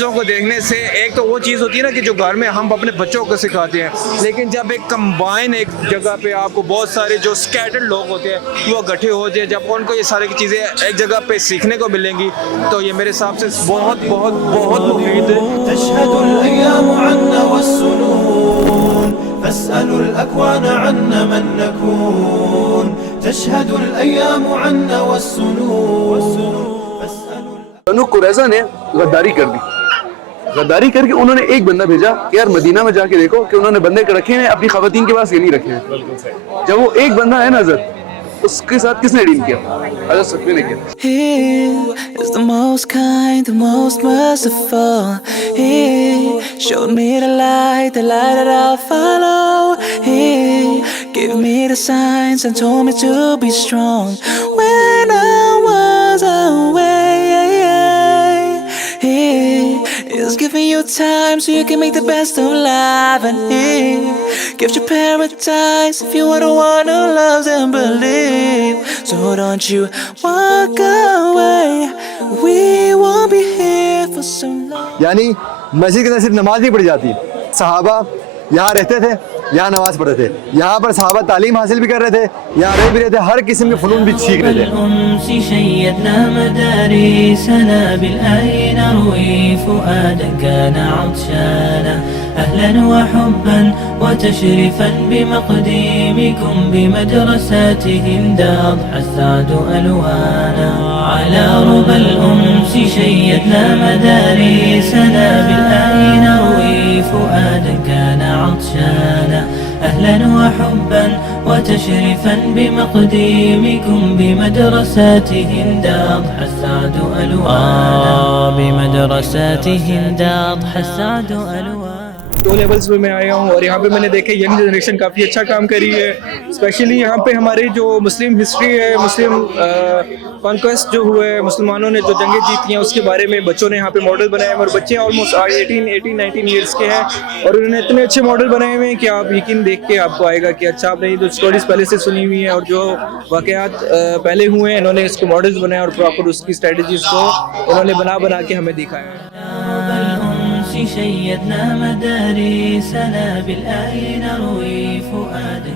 चीज़ों को देखने से एक तो वो चीज़ होती है ना कि जो घर में हम अपने बच्चों को सिखाते हैं, लेकिन जब एक कंबाइन एक जगह पे आपको बहुत सारे जो स्कैटर्ड लोग होते हैं वो इकट्ठे हो जाए, जब उनको ये सारी चीज़ें एक जगह पे सीखने को मिलेंगी तो ये मेरे हिसाब से बहुत बहुत बहुत मुफीद है। तशहदुल अय्याम अन्ना वस्सुनून फस्अलुल अक्वान अन्ना मन नकून तशहदुल अय्याम अन्ना वस्सुनून। बनु कुरैज़ा ने गद्दारी कर दी, गद्दारी करके उन्होंने एक बंदा भेजा कि यार मदीना में जाके देखो कि उन्होंने बंदे रखे हैं अपनी खवातीन के पास, ये नहीं रखे हैं। जब वो एक बंदा है ना हज़रत, उसके साथ किसने डील किया? हज़रत सफ़ी ने किया। He is the most kind, the most merciful. He showed me the light that I'll follow. He gave me the signs and told me to be strong when I was away. He is giving you time so you can make the best of life, and He gives you paradise if you are the one who loves and believes. So don't you walk away, we won't be here for so long. यानी मस्जिद के अंदर सिर्फ नमाज नहीं पढ़ी जाती, सहाबा यहाँ रहते थे, यहाँ नमाज पढ़ते थे, यहाँ पर सहाबा तालीम हासिल भी कर रहे थे, यहाँ रह भी रहे थे, हर किस्म के फनून भी सीख रहे थे। أهلا وحبا وتشريفا بمقديمكم بمدرسته أضحى السعد ألوانا على ربى الأمس شيدنا مدارسنا بالآي نروي فؤادا كان عطشانا أهلا وحبا وتشريفا بمقديمكم بمدرسته أضحى السعد ألوانا بمدرسته أضحى السعد ألوانا। दो लेवल्स पे मैं आया हूँ और यहाँ पे मैंने देखा यंग जनरेशन काफ़ी अच्छा काम करी है। स्पेशली यहाँ पे हमारी जो मुस्लिम हिस्ट्री है, मुस्लिम कॉन्क्वेस्ट जो हुए, मुसलमानों ने जो जंगें जीती हैं उसके बारे में बच्चों ने यहाँ पे मॉडल बनाए हैं और बच्चे ऑलमोस्ट 18-19 ईयर्स के हैं और उन्होंने इतने अच्छे मॉडल बनाए हुए हैं कि आप यकीन देख के आपको आएगा कि अच्छा आपने जो स्टोरीज पहले से सुनी हुई हैं और जो वाक़यात पहले हुए हैं इन्होंने इसको मॉडल्स बनाए और प्रॉपर उसकी स्ट्रेटजीज को इन्होंने बना के हमें दिखाया है। شيدنا مدارسنا بالآي نروي فؤادا